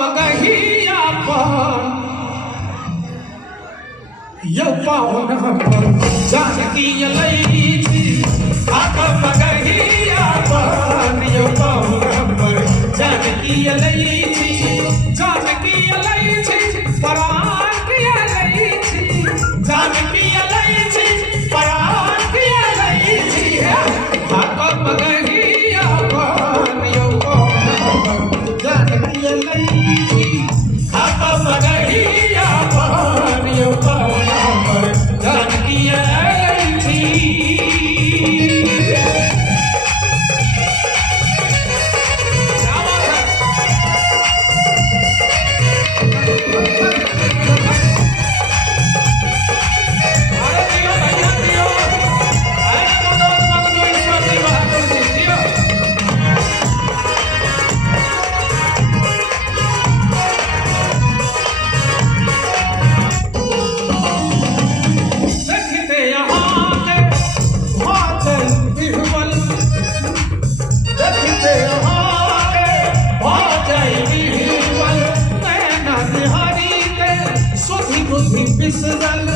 मगहिया पर यो पावन पर जानकी लैची आका मगहिया पर यो पावन पर जानकी लैची परान किया लैची जानकी लैची परान किया लैची आका मगहिया पर यो पावन पर जानकी लैची आका मगहिया पर यो पावन पर जानकी लैची बिसरल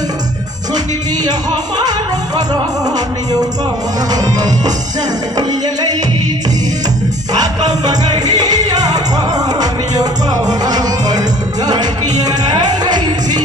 झुटली हमारो परान यो पावन जानकी लैची आका मगहिया पर यो पावन पर जानकी लैची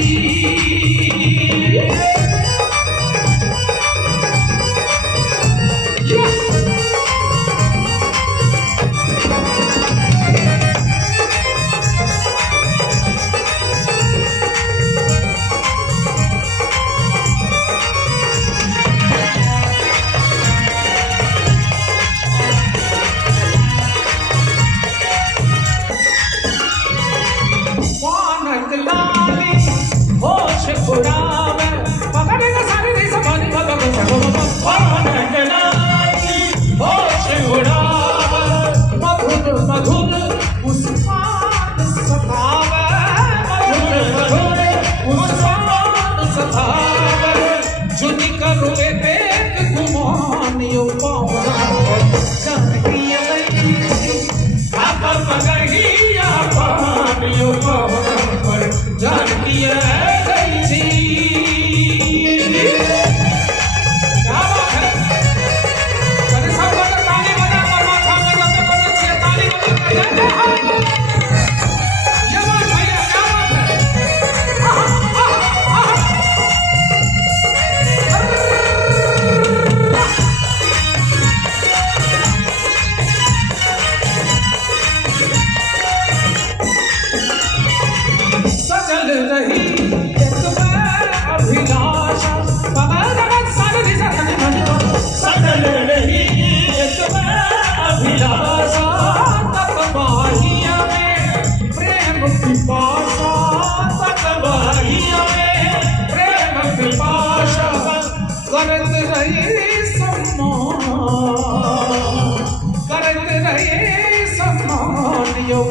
करत रहे सम्मान यो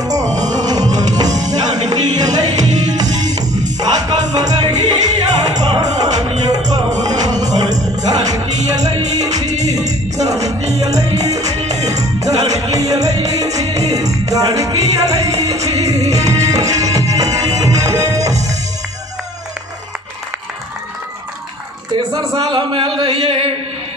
जानकी लैची आका मगहिया पर यो पावन जानकी लैची जानकी लैची जानकी लैची जानकी लैची तेसर साल हम आयल रहिए